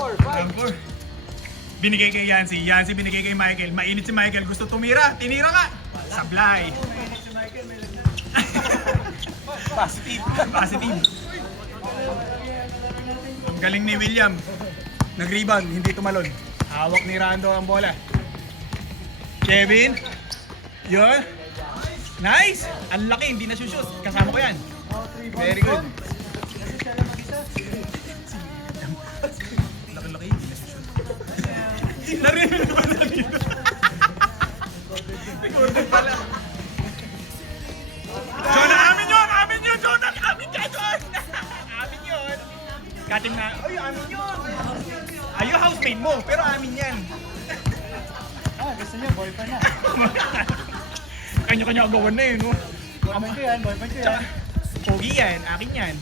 Round 4. Binigay kay Yancy. Yancy binigay kay Michael. Mainit si Michael. Gusto tumira. Tinira ka. Sablay. Positive. Positive. Ang galing ni William. Nag-rebound. Hindi tumalon. Hawak ni Rando ang bola. Kevin. Yun. Nice. Ang laki. Hindi na shoot. Kasama ko yan. Very good. Laki-laki. Hindi na shoot. Narinig naman na dito. Recorded pala. Jonah, amin yun! Amin yun, Jonah! Amin ka, John! Amin yun! Katim na, ay, amin yun! Ayo, housemate mo, pero amin yan. Gusto niyo, boyfriend na. Kanya-kanya agawan na yun, no? Boyfriend ko yan, boyfriend ko yan. Tsaka, pogi yan, akin yan.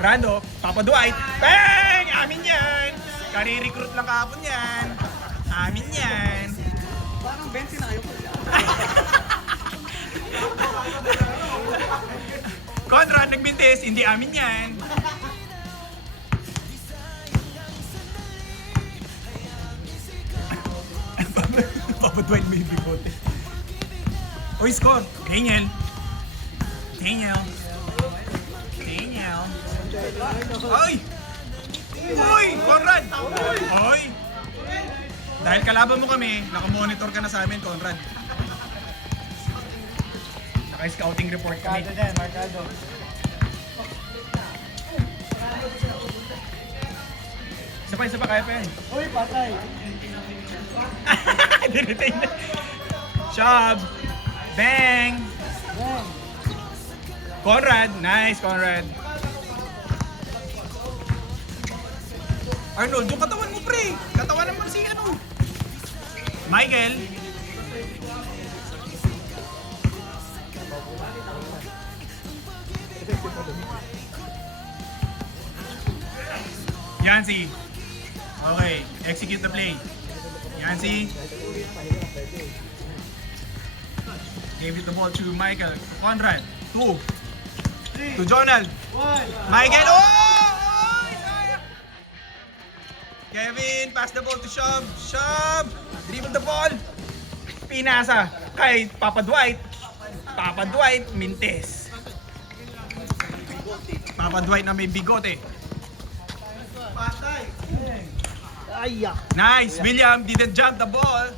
Brando, Papa Dwight, bang! Amin yan! Kari-recruit lang kahapon yan. Amin yan. Parang Benzi na kayo. Conrad, nagbintis, hindi amin yan. Papa Dwight may bigote. Oy, score! Daniel! Daniel! Daniel! Oy! Oy! Conrad! Oy! Dahil kalaban mo kami, nakamonitor ka na sa amin, Conrad. Naka-scouting report kami. Marcado din, Marcado. Isa pa, kaya pa yan. Uy, patay. Dinitain na. Shab! Bang! Yan. Conrad! Nice, Conrad. Arnold, yung katawan mo, pre! Katawan naman si ano? Michael! Yancy. Okay, execute the play. Yancy. Gave it the ball to Michael. To Conrad. 2. To Jonald. Michael. Oh! Kevin, pass the ball to Shab. Shab! Dribble the ball. Pinasa kay Papa Dwight. Papa Dwight, mintes. Papa Dwight na may bigote. Ayak. Nice! William didn't jump the ball.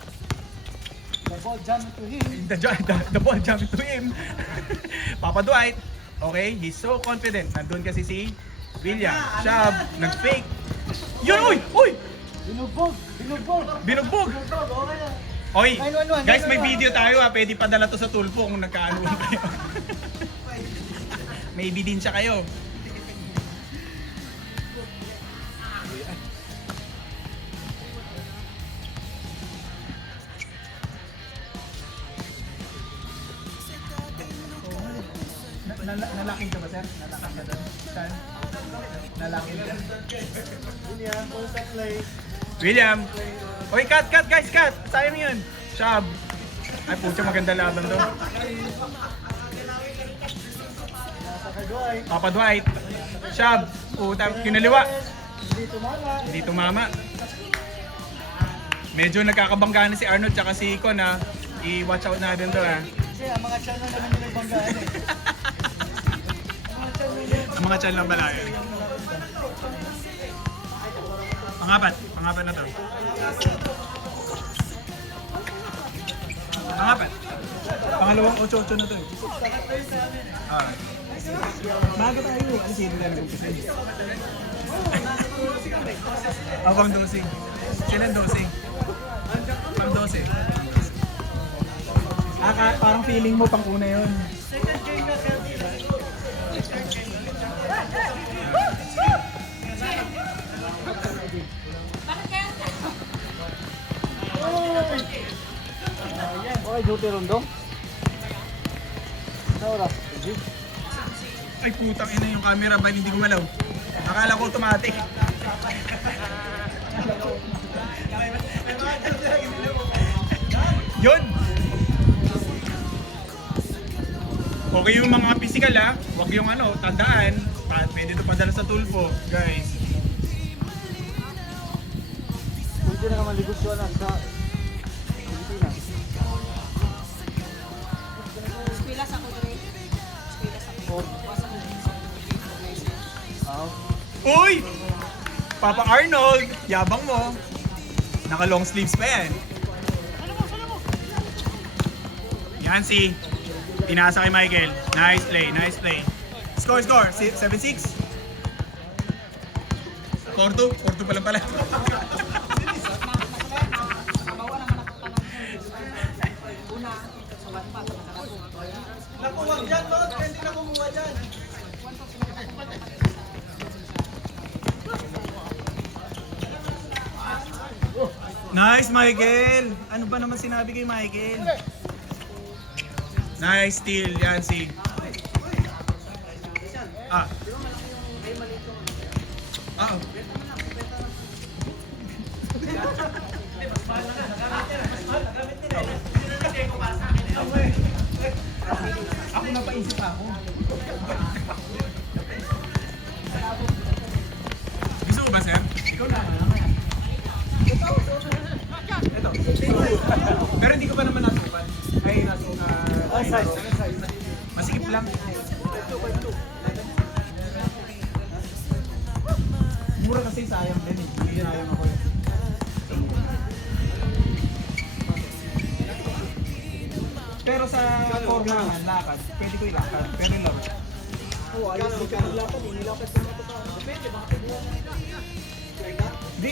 The ball jumped to him. The ball jumped to him. Papa Dwight. Okay, he's so confident. Nandun kasi si William. Shab, nag-fake. Yun! Uy! Uy! Binugbog. Binugbog. Binugbog! Binugbog. Okay na. Oy! 911, Guys, may 911. video tayo ha. Pwede padala to sa Tulpo kung nagkaanuhan kayo. May ebidensya kayo. Nalaking ka ba, sir? Nalaking ka doon? Saan? Nalaking ka? William, full set play. William! Oy, cut, guys, cut! Sayang yun! Shab! Ay, pucha, maganda laban doon. Nasa kay Dwight. Papa Dwight! Shab! Puta, kinaliwa! Hindi tumama. Hindi tumama. Medyo nagkakabangga na si Arnold tsaka si Icon ha. I-watch out natin to ha. Kasi ang mga channel naman yung nagbanggaan eh. Ang mga channel lang pala yun. Pangapat na to. Pangapat. Pangalawang 8-8 na to eh. Ah. Maga tayo. Ano sino na nag-umpisa eh? Ako ang dosing. Sila ang dosing. Ang dosing. Parang feeling mo pang una yun. Okay, duty rundong. Sa oras? Ay putang ina yung camera ba hindi gumalaw. Akala ko automatic. Yun! Okay yung mga physical ha. Huwag yung ano, tandaan. Pwede ito padala sa tulpo, guys. pinakamalibot ko na sa Pilipinas. Pilas ako dre. Pilas ako. Wasa ko din sa Ah, Uy! Papa Arnold, yabang mo. Naka long sleeves pa yan. Yan si. Pinasa kay Michael. Nice play, nice play. Score, score. 7-6. 4-2. 4-2 pa lang pala. Kabawa naman ako tanong. Una, sa one pa, nakuha dyan, Lord. Hindi na kumuha dyan. Nice, Michael. Ano ba naman sinabi kay Michael? Nice steal. Yan si. Ah. Ah. Ako napaisip ako. Gusto mo ba, sir? Ikaw na. Ito. Pero hindi ko pa naman nasukan. Ay, nasukan. Size. Masikip lang. Mura kasi sayang din eh. Hindi sayang ako eh. Pero sa forma naman, lakad, pwede ko ilakad. Pero yung laro. Oo, ayos mo ka naglakad. Inilakad ko na ito pa. Depende, bakit mo? Hindi,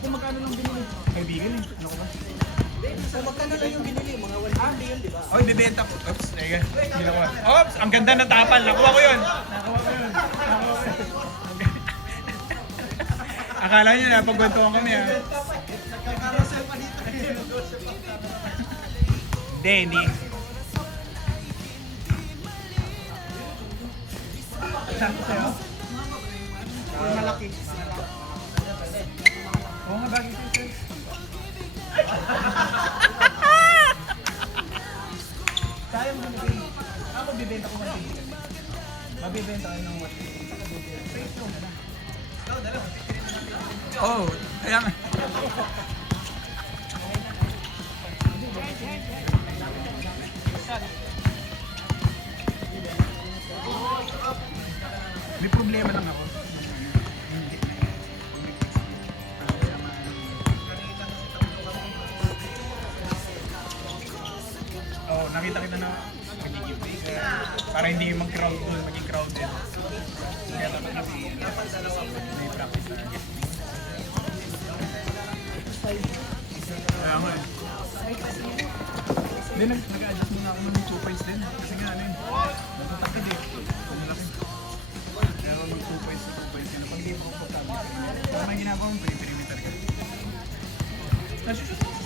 kung magkano lang binili. Kaibigan eh. Ano ko ba? So, magkano lang yung binili? Mga 150 yun, di ba? Oy, bibenta ko. Oops, teka. Hindi na ko. Oops, ang ganda ng tapal. Nakuha ko yun. Nakuha ko yun. Akala nyo na, pagkwentuhan kami ah. Nagkakarasel pa dito. Hindi. Saan ko sa'yo? Malaki. Oo nga, bagay sa'yo, sir. Sayang mo naging. Ako, bibenta ko 150. Mabibenta kayo ng 150. Oh, kaya nga. May problema lang ako. Oh, nakita kita na magiging breaker. Para hindi mag-crowd doon, maging crowded. Kaya dapat kasi may practice na. Kaya nga eh. Hindi, nag-adjust muna ako ng 2 points din. Kasi nga ano yun, natatakid eh. Malaki. Kaya ako mag 2 points, 2 points yun. Pag hindi mo komportable. Kaya may ginagawa mo, perimeter ka. Nasushoot mo sa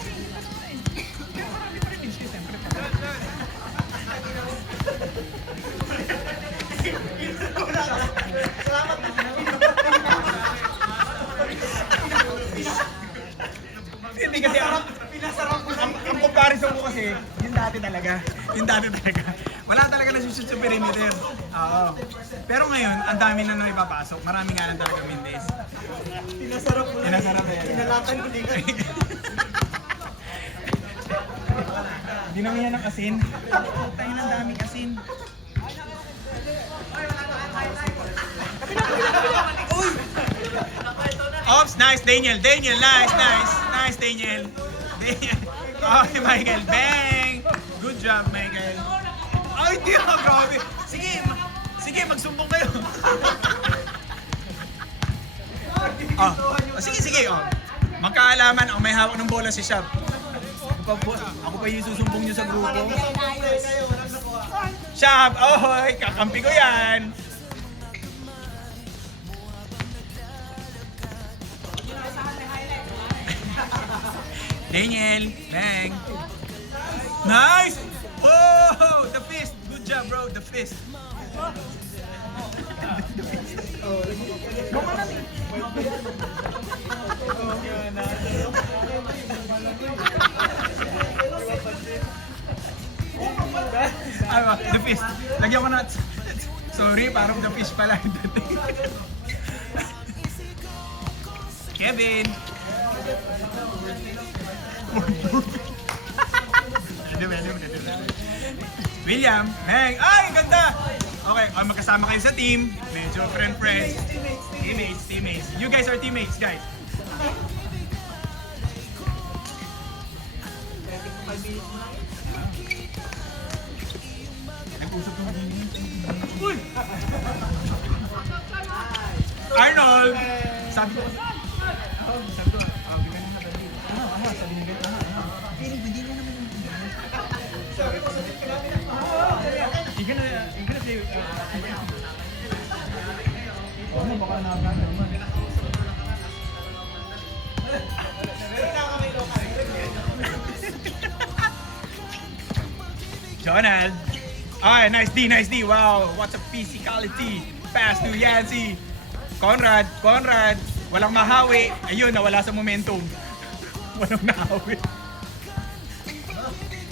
kaya marami pa rin minsan, siyempre. Hindi kasi ang comparison ko kasi, yung dati talaga. Wala talaga nasushoot sa perimeter. Oo. Pero ngayon, ang dami na naipapasok. Marami nga lang talaga mindes. Pinasarap mo lang. Pinasarap eh. Pinalatan ko din. Dinamihan ng asin. Tayo ng daming asin. Uy! Ops, nice Daniel. Nice Daniel. Okay, Michael. Bang! Good job, Michael. Ay, di ako, grabe. Sige, magsumbong kayo. Sige. Magkaalaman, may hawak ng bola si Shab. Ako pa yung susumbong nyo sa grupo. Shab, kakampi ko yan. Daniel, bang. Nice! Oh, the fist. Good job, bro, the fist. The fist. Lagyan ko na. Sorry, parang the fish pala. Kevin. William, Heng, ay, ganda! Okay, magkasama kayo sa team. Medyo friends. Teammates. You guys are teammates, guys. Nag-usap ko Uy! Arnold! Sabi ko, bigyan na natin. Sabi niya, hindi niya naman yung You're gonna play baka nakakano naman. Jonald! Okay, nice D. Wow, what a physicality. Pass to Yancy. Conrad. Walang mahawi. Ayun, nawala sa momentum. Walang nahawi.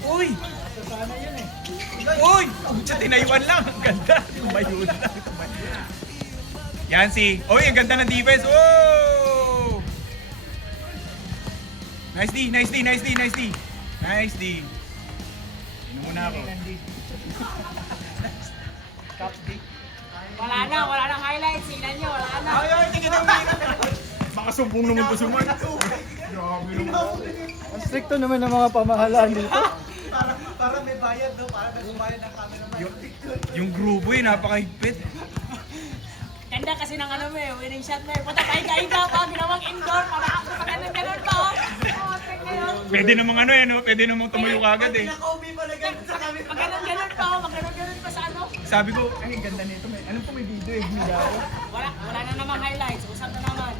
Uy! Sana yun eh. Uy! Pucha, tinayuan lang. Ang ganda. Tumayo lang. Yancy. Uy, ang ganda ng defense. Oh! Nice D. Inuna ako. Cap D. Wala nang highlights. Tingnan nyo, wala na. Ay, tingin na umiinom. Baka sumbong naman to suman. Grabe naman. Ang stricto naman ng mga pamahalaan dito. Para may bayad, no? Para may sumayad ng cameraman. Yung grupo napakahigpit. Ganda kasi ng ano mo eh, winning shot mo eh. Puta, pahiga-higa pa, ginawang indoor, ganun pa. Oh, check kayo. Pwede namang pwede namang tumayo kagad eh. Pinaka-OB pala ganun sa camera. Ganun pa sa ano. Sabi ko, ay, ang ganda nito. Alam ko may video eh, nilaw. Wala na namang highlights, usap na naman.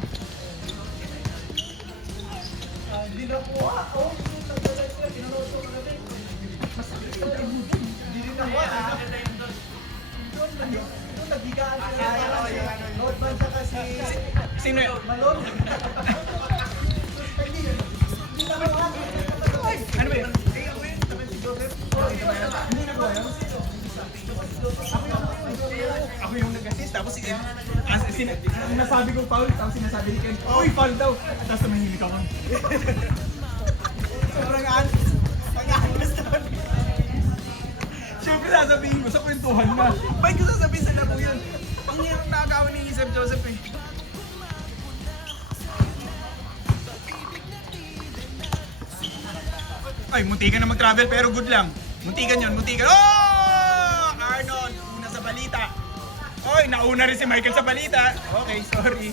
Hindi na po. Oh, nagdadal sila. Pinanood ko kagabi. Hindi rin nakuha. Doon, nagbigaan sila. Load bansa kasi. Sino yun? Malon. Hindi nakuha. Ano ba yun? Ako yung nag-assist, tapos sinasabi ko foul, tapos sinasabi ni Ken, uy, foul daw! Tapos tumahimik ako. Sobrang honest. Ang honest naman. Siyempre sasabihin ko sa kwentuhan na. Ba't ko sasabihin sa labo yun? Ang hirap nakakawa ni Sir Joseph eh. Ay, muntikan na mag-travel pero good lang. Muntikan yun. Oh! Arnold, una sa balita. Oy, nauna rin si Michael sa balita. Okay, sorry.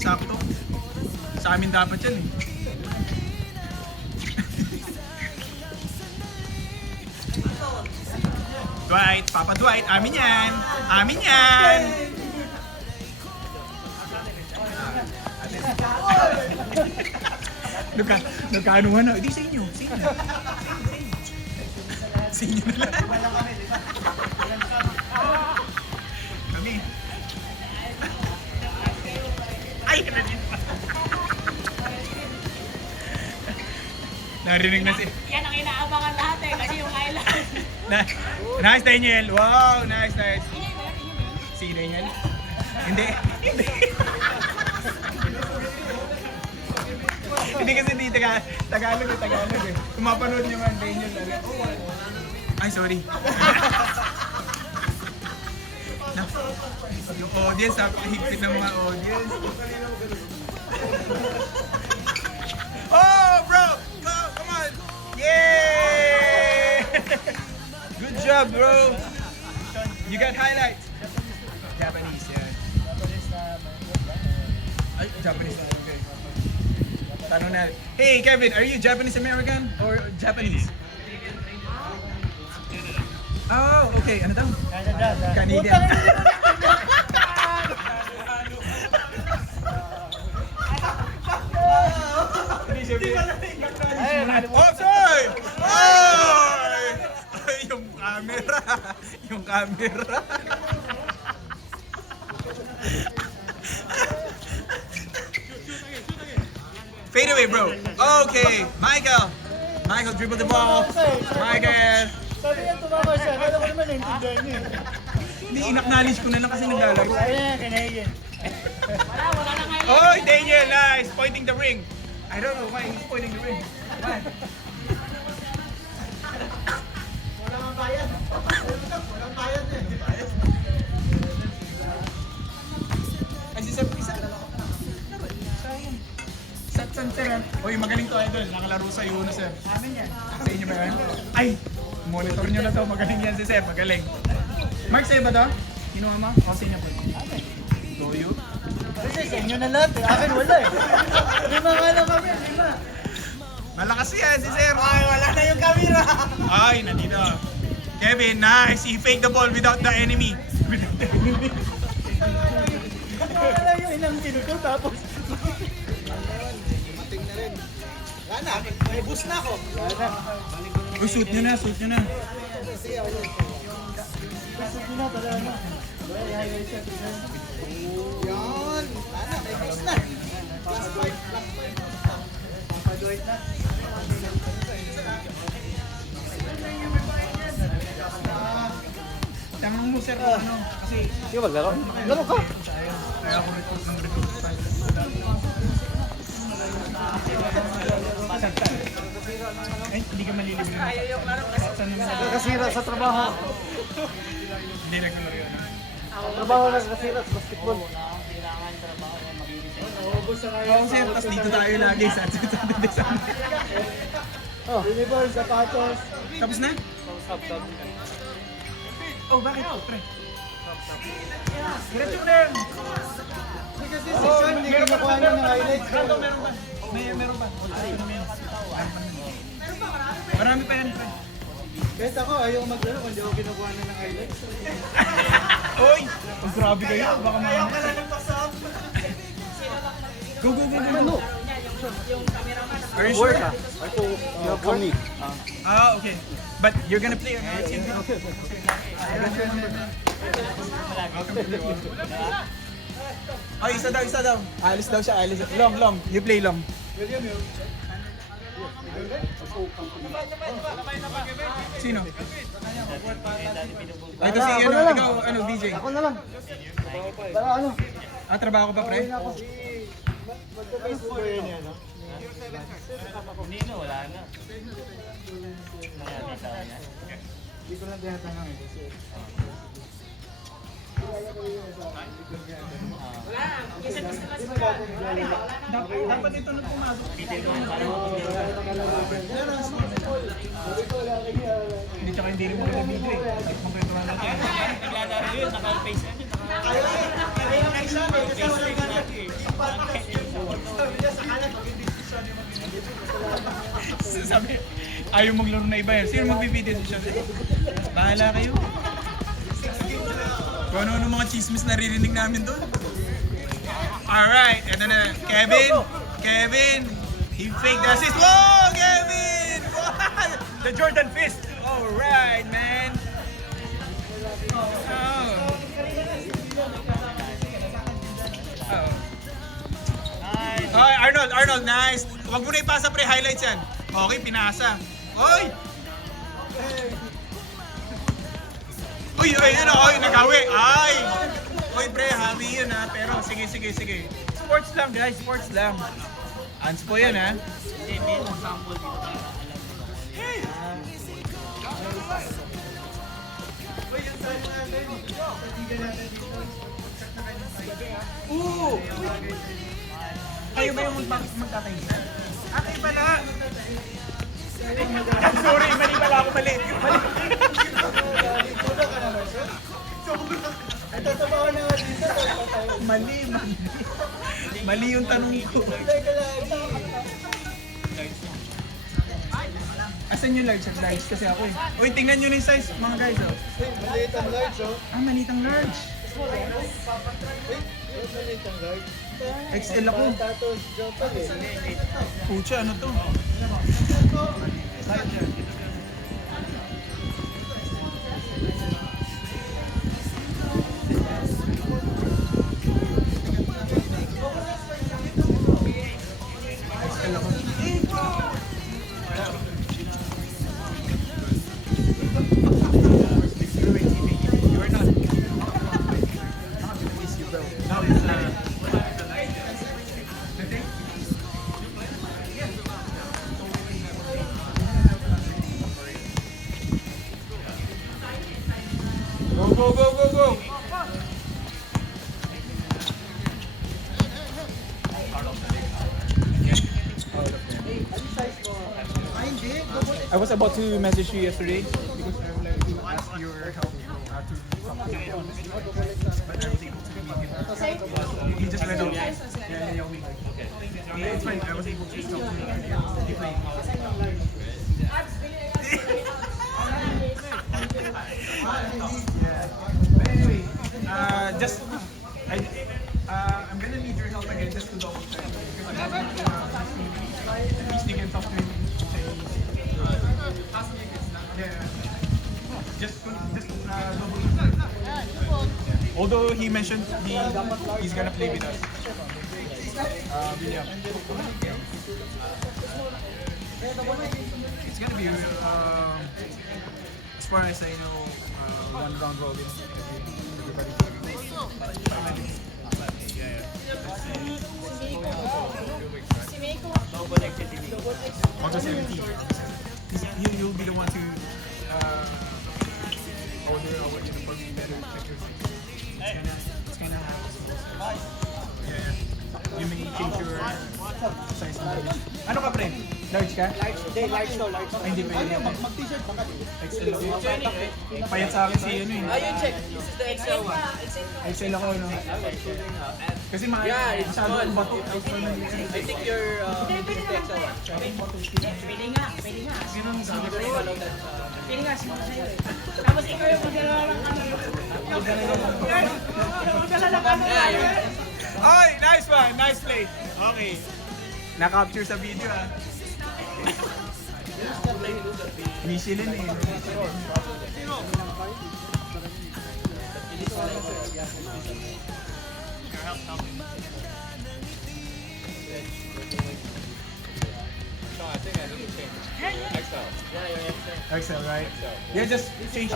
Sakto. Sa amin dapat yan eh. Dwight, Papa Dwight, amin yan. Nagkaanuhan na. Hindi sa inyo. Sa inyo na lang. Kami. Ay, narinig pa. Narinig na si... Yan ang inaabangan lahat eh, kasi yung highlights. Nice, Daniel. Wow, nice. Si Daniel? Hindi. Hindi kasi hindi Tagalog eh. Kung mapanood nyo man, Daniel. Ay, sorry. Yung audience, napakahigpit ng mga audience. Oh, bro! Go, come on! Yay! Good job, bro! You got highlights. Japanese, yeah. Ay, Japanese na, okay. Tanong na. Hey, Kevin, are you Japanese American or Japanese? Oh, okay. Ano daw? Canadian. Offside! Ay! Ay, yung camera. Fade away, bro. Okay, Michael dribble the ball. Michael. Sabi niya tumama siya. Kala ko naman naintindihan niya. Hindi, in-acknowledge ko na lang kasi naglalaro. Ayan, kanayin. Wala na ngayon. Oh, Daniel, nice! Pointing the ring. I don't know why he's pointing the ring. Why? Walang bayad. Walang bayad eh. Ay, si Sir Pisa. Sayang. San Sir. Uy, magaling to, idol. Nakalaro sa iyo na, Sir. Amin yan. Sa inyo ba yan? Ay! Monitor nyo na to. Magaling yan si Sir. Magaling. Mark, sa'yo ba to? Kinuha mo? O, sa inyo po. Toyo. Kasi sa inyo na lahat eh. Akin wala eh. Lima nga lang kami, lima. Malakas yan si Sir. Ay, wala na yung camera. Ay, nandito. Kevin, nice. He faked the ball without the enemy. Wala lang yung ilang minuto tapos. Mating na rin. Wala na. May boost na ako. Wala na. Uy, shoot nyo na, shoot nyo na. Pasok ko na, tala na. Wala, highlight siya. tignan. Yan. Wala na. May boost na. Plus point. Plus point. Pag-white na. Tanong mo, Sir, kung ano. Kasi, Sige, maglaro. Laro ka. kaya ako recruit ng recruit. Ay, hindi ka malilibre. Saan naman? Kasira sa trabaho. Hindi regular yun. Trabaho lang kasira sa basketball. Oo, Sir, tapos dito tayo lagi sa Saturday. Oh, uniform, sapatos. Tapos na? Oh, bakit? Pre. Diretso mo na yan. Kasi session, hindi ko nakuha na ng highlights. Random, meron ba? Meron ba? Ano na yan? Marami pa yan, pre. Kahit ako, ayaw maglaro kung hindi ako kinukuha na ng highlights. Oy! Oh, grabe kayo. Baka Ayaw ka na ng pasok. Go, go, go, go. Ano? Are you sure? Ako, kami. Ah, okay. But you're gonna play on our team. Ay, isa daw. Alis daw siya, alis. Long. You play long. Sino? Ay, ito si, Ako ano, na lang. ikaw, ano, DJ. Ako na lang. Para ano? Ah, trabaho ka pa, pre? Magka-Facebook ba yun yan, no? Hindi ko lang tinatanong eh. Kasi Dapat ito na pumasok. Hindi, tsaka hindi rin mo na video eh. Kompleto na natin. Naglalaro yun, naka-face na yun. Ayaw na isa. May kasama ng ganyan. Sabi niya sa kanan, pag hindi siya di mag-video. Sabi, ayaw maglaro na iba yan. Sino magbibideo siya? Bahala kayo. Kung ano mga chismis naririnig namin doon. Alright, ito na. Kevin, he faked the assist. Whoa, Kevin! Wow! The Jordan fist. Alright, man. Oh. Ay, Arnold, nice. Huwag mo na ipasa, pre, highlights yan. Okay, pinasa. Oy! Uy, nagawi. Ay! Uy, pre, habi yun ha. Pero sige. Sports lang, guys. Sports lang. Ans po yun ha. Ooh! Kayo ba yung magkakaisa? Kayo pala! Sorry, mali pala ako. Mali. ito sa bawah na nga dito. Mali. Mali yung tanong ko. Asan yung large at large? Kasi ako eh. Uy, tingnan nyo na yung size, mga guys. Oh. Maliit ang large, oh. Ah, malitang large. Maliit ang large. XL ako. Tapos, Jopal eh. Pucha, ano to? XL ako. You are not. bro. Now it's go, go, go, go, go! Ay, hindi. I was about to message you yesterday because I would like to ask your help to talk to him. But I was able to meet him. He just went out. Yeah, okay. It's fine. I was able to talk to him. He played. But anyway, just I'm gonna need your help again just to double check because I want to at least you can talk to him in Chinese. Yeah. Just double check. Although he mentioned he's gonna play with us. William. It's gonna be as far as I know, one round robin. Si Meiko. August 17th. You'll be the one to order our uniform better pictures. It's gonna yeah. You may change your size na. Ano ka, pre? Large ka? Large to, large. Ay, hindi pwede. Mag-t-shirt ka XL ako. Payat sa akin si ano eh. Ayun, check. This is the XL one. XL ako, no? Kasi masyado ang bato. I think you're this is the XL one. Pwede nga, pwede nga. Ganun sabi ko. Pwede nga, siguro sa'yo eh. Tapos ikaw yung magdala ng ano. Magdala ng ano. Ay, nice one. Nice play. Okay. Na-capture sa video ah. Michelin eh. Excel, right? Yeah, just change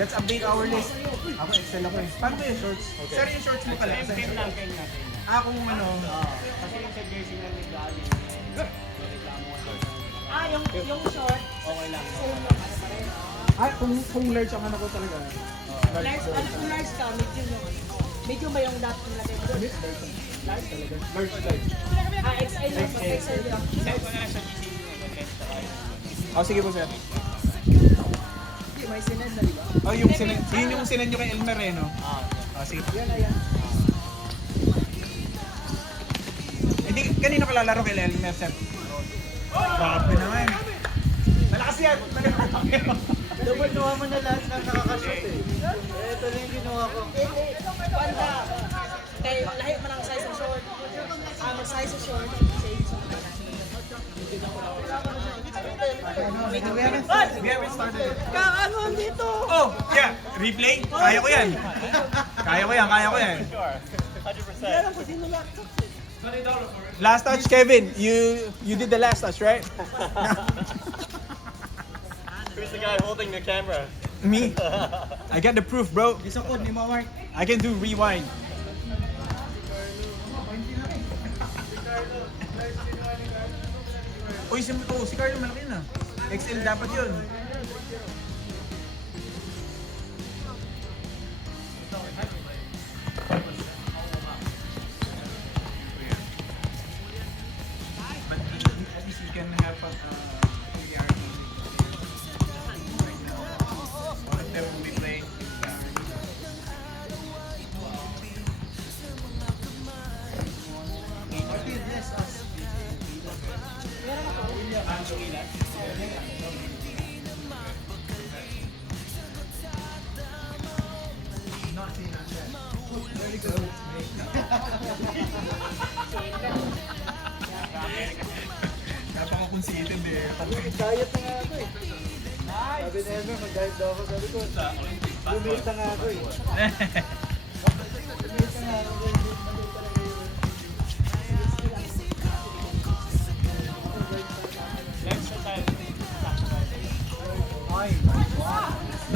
let's update our list. Ako Excel ako eh. Paano ba yung shorts? Sir, yung shorts mo pala. Same lang, same lang. Kung ano. Kasi yung sa jersey na nag-galing. Yung short. Okay lang. Kung large ang ano ko talaga. Kung large ka, medium ba yung dapat nilagay mo? Large talaga. Large. XL lang, XL lang. Oh, sige po sir. Hindi, may sinend na, di ba? Oh, yung yun yung sinend nyo kay Elmer eh, no? Oh, sige. Yan na yan. Hindi, kanino ka lalaro kay Elmer, sir? Grabe naman. Malakas yan! Dapat gawa mo na lahat ng nakakashoot eh. Ito na yung ginawa ko. Panda. Kaya lahi mo ng size ng short. Mag-size ng short. We haven't started it. Ano dito? Oh, yeah. Replay? Kaya ko yan. Kaya ko yan. Last touch, Kevin. You did the last touch, right? Who's the guy holding the camera? Me. I got the proof, bro. Isa ko, ni Mark. I can do rewind. Uy, si Carlo malaki na. XL dapat yun. But at least you can have familiarity right now. One of them will be playing. Napaka-conceited eh. Diet na nga ako eh. Sabi ni Elmer, mag-diet daw ako. Sabi ko, bumili na nga ako eh. Bumili na nga ako.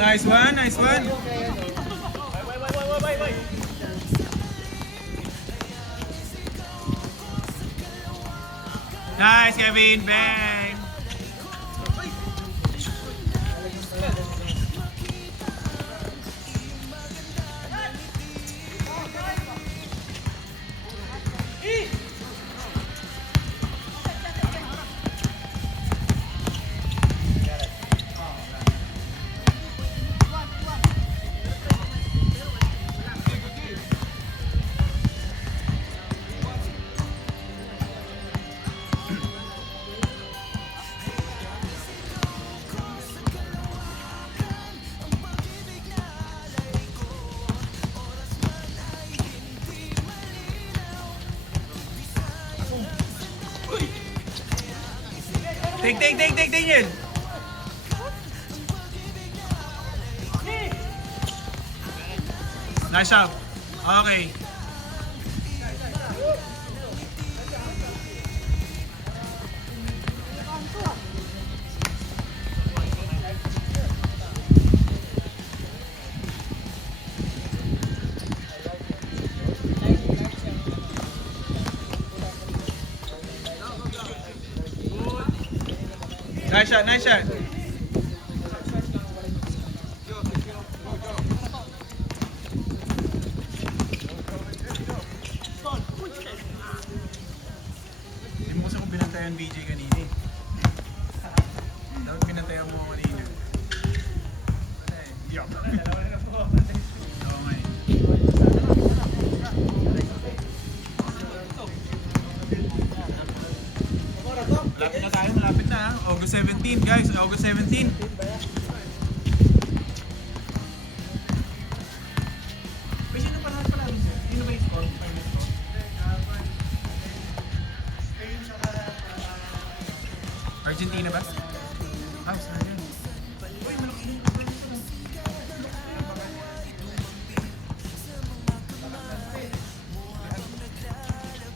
Nice one, nice one. Nice, Kevin. Bang! Take, Daniel! Nice shot. Okay. Nice shot, nice shot. Hindi mo kasi ako binantayan BJ kanina eh. Dapat binantayan mo ako kanina. Yuck. Oo nga eh. Malapit na tayo, malapit na ha. August 17 guys, August 17. May sino pa naman pala rin sir? Sino ba yung score? Final score? Argentina ba? Ah, saan yun? Uy, malaki yun.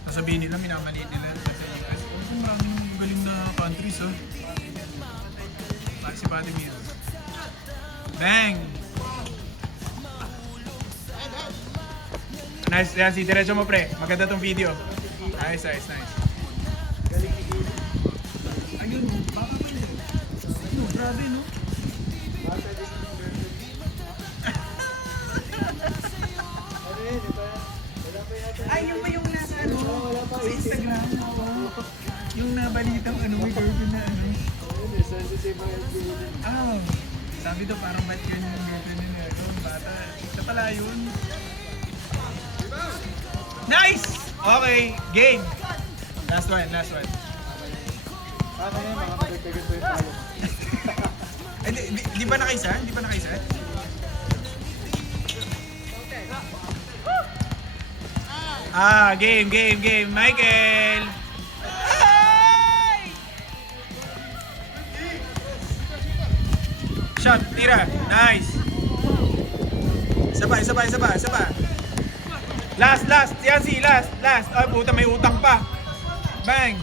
Sasabihin nila, minamaliit nila sa US. Oh, maraming galing na countries, oh. Bakit si Patty Mills? Bang! Nice, yan, si diretso mo pre. Maganda tong video. Nice, nice, nice. Ayun, baka pa yun. Ayun, grabe, no? Ano yun? Wala pa yata. Ay, yung ba yung nasa ano? Wala pa. Sa Instagram, oo. Yung nabalitang ano, may girlfriend na ano. Ayun eh, sensitive ang LGBT. Ah, sabi daw parang ba't yun yung girlfriend nila ito, bata. Siya pala yun. Nice! Okay, game. Last one, last one. Paano yun? Mga magagagad ba yung tayo? Ay, di ba nakaisa? Di ba nakaisa? Ah, game, game, game. Michael! Ay! Shot, tira. Nice. Isa pa, isa pa, isa pa, isa pa. Last, last. Yancy, last, last. Ay, puta, may utang pa. Bang.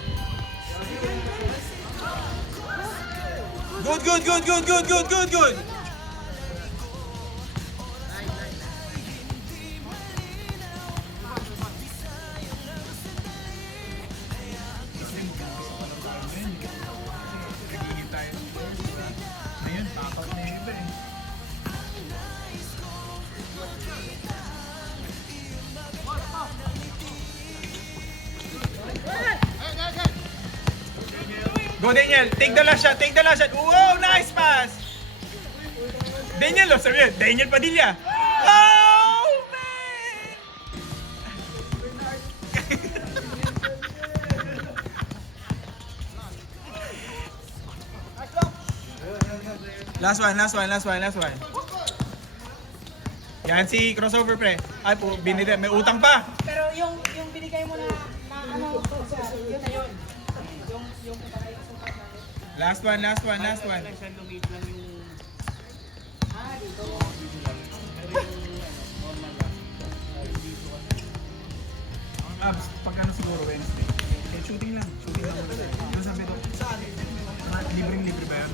Good, good, good, good, good, good, good, good. Ayun, papak na yung iba eh. Go Daniel, take the last shot, take the last shot. Wow, nice pass. Daniel, oh, sabi yun, Daniel Padilla. Oh, man! Last one, last one, last one, last one. Yan si crossover pre. Ay po, binili, may utang pa. Pero yung binigay mo na ano, yun na yun. Yung Last one, last one, last one. Ah, pagkano siguro Wednesday? Eh, shooting lang muna tayo. Yung sabi ko, libreng-libre ba yan?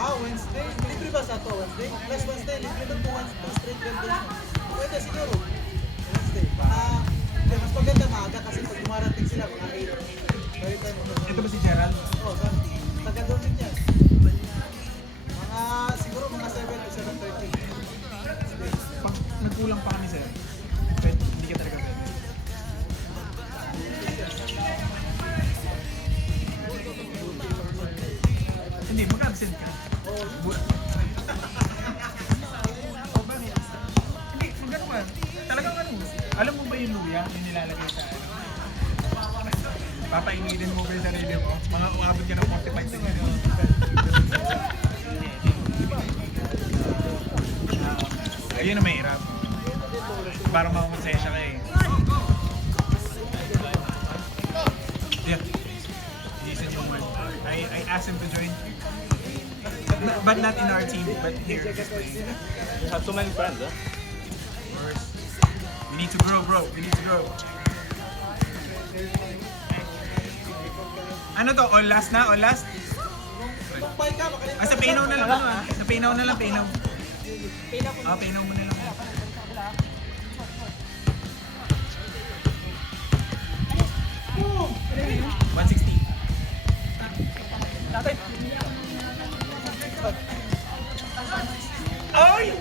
Ah, Wednesday? Libre ba sa to? Wednesday? Last Wednesday, libre na po straight Wednesday. Pwede siguro. Wednesday. Mas maganda maaga kasi pag dumarating sila, mga 8. Ito ba si Jen? Fitzgerald. Oh, taga doon din yan. Siguro mga 7 to 7:30. Pag nagkulang pa kami sir, pwede, hindi ka talaga pwede. Hindi, mag-absent ka. Hindi, mag-ano ka. Talagang ano, alam mo ba yung luya, yung nilalagay sa ano? Papaingitin mo ba yung sarili mo? Mga uabot ka ng 45 seconds. Ayun na mahirap. Parang makakonsensya ka eh. Yeah. Decent yung one. I asked him to join. But not in our team, but here. Just playing. You have too many friends, huh? Of course. We need to grow, bro. We need to grow. Ano to? All last na? All last? Tumpay ka, makalimut. Sa Pinaw na lang ano ah. Sa Pinaw na lang, Pinaw. Pinaw mo na lang. Boom! 160. Ay!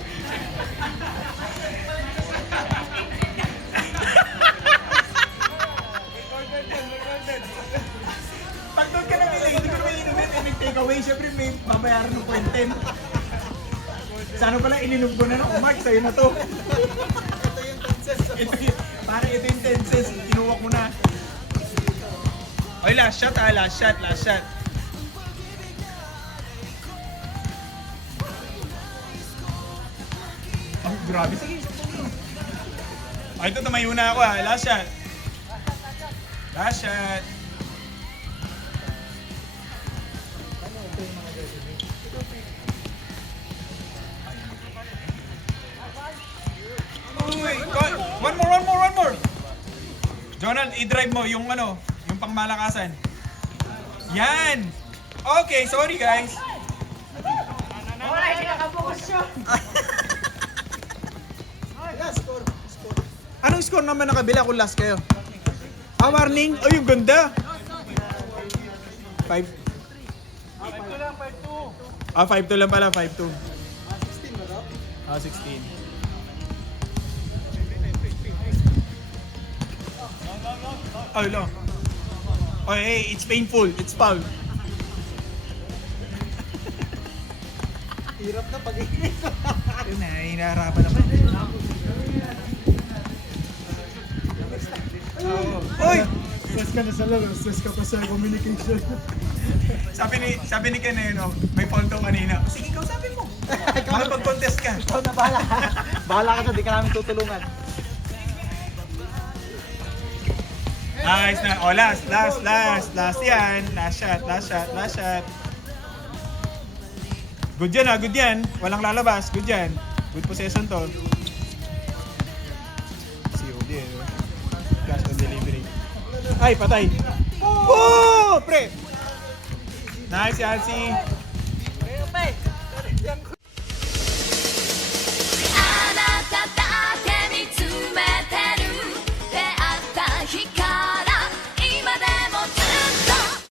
Pag doon ka nang ilay, hindi ko naman inumin and take away. Siyempre may babayaran ng 0.10. Sana pala ininom ko na no? Mark, sa'yo na to. Ito yung consensus. Parang ito yung 10 cents. Kinuha ko na. Oy, last shot ah. Last shot, last shot. Oh, grabe. Sige. Ay, ito tumayo na ako ah. Last shot. Last shot. Uy, one more. Jonald, i-drive mo yung ano, yung pangmalakasan. Yan. Okay, sorry guys. Wala, hindi nakapokus yun. Yeah, score. Anong score naman nakabila kung last kayo? Warning. Ay, yung ganda. 5. 5-2 lang, 5-2. 5-2 lang pala, 5-2. 16 na daw. 16. Oh, no. Oh, hey, it's painful. It's foul. Hirap na pag-iinit. Yun na, hinaharapan ako. Oy! Stress ka na sa laro, stress ka pa sa communication. Sabi ni Ken eh, no, may foul daw kanina. Sige, ikaw sabi mo. Makapag-contest ka. Ikaw na bahala. Bahala ka na, di ka namin tutulungan. Nice na. Oh, last yan. Last shot. Good yan good yan. Walang lalabas, good yan. Good possession to. COD eh. Cash on delivery. Ay, patay. Oh, pre! Nice yan, si